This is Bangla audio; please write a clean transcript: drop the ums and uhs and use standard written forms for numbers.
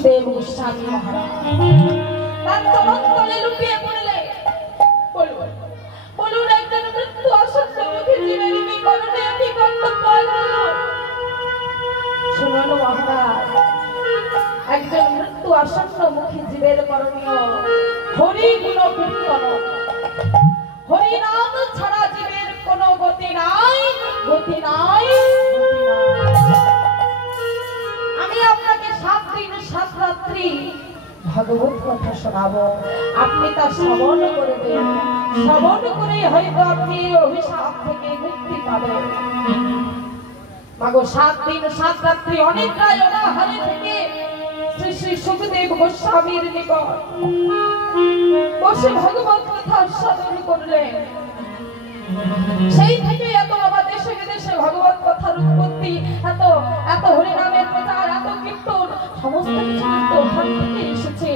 সুখদেব গোস্বামী মহারাজ তার চরণতলে লুটিয়ে পড়লে বলুন বলুন একজন মৃত্যু আসন্ন মুখে জীবের বিকরণে কি কর্তব্য বলুন। শুনুন মহারাজ, একজন মৃত্যু আসন্ন মুখী জীবের করণীয় হরি গুণ কীর্তন। হরি নাম ছাড়া জীবের কোনো গতি নাই, গতি নাই। আমি আপনাকে 7 দিন 7 রাত্রি ভাগবত কথা শোনাবো, আপনি তা শ্রবণ করবেন। শ্রবণ করে হয়তো আপনি অভিশাপ থেকে মুক্তি পাবেন। মাগো 7 দিন 7 রাত্রি অনিদ্রায় অনাহারে থেকে শ্রী শ্রী সুখদেব গোস্বামীর নিকট বসে ভগবত কথা শ্রবণ করলেন। সেই থেকে এত বাবা দেশে বিদেশে ভগবত কথার উৎপত্তি, এত এত হরিনামের প্রচার, এত কীর্তন, সমস্ত কিছু কিন্তু ওখান থেকে এসেছে।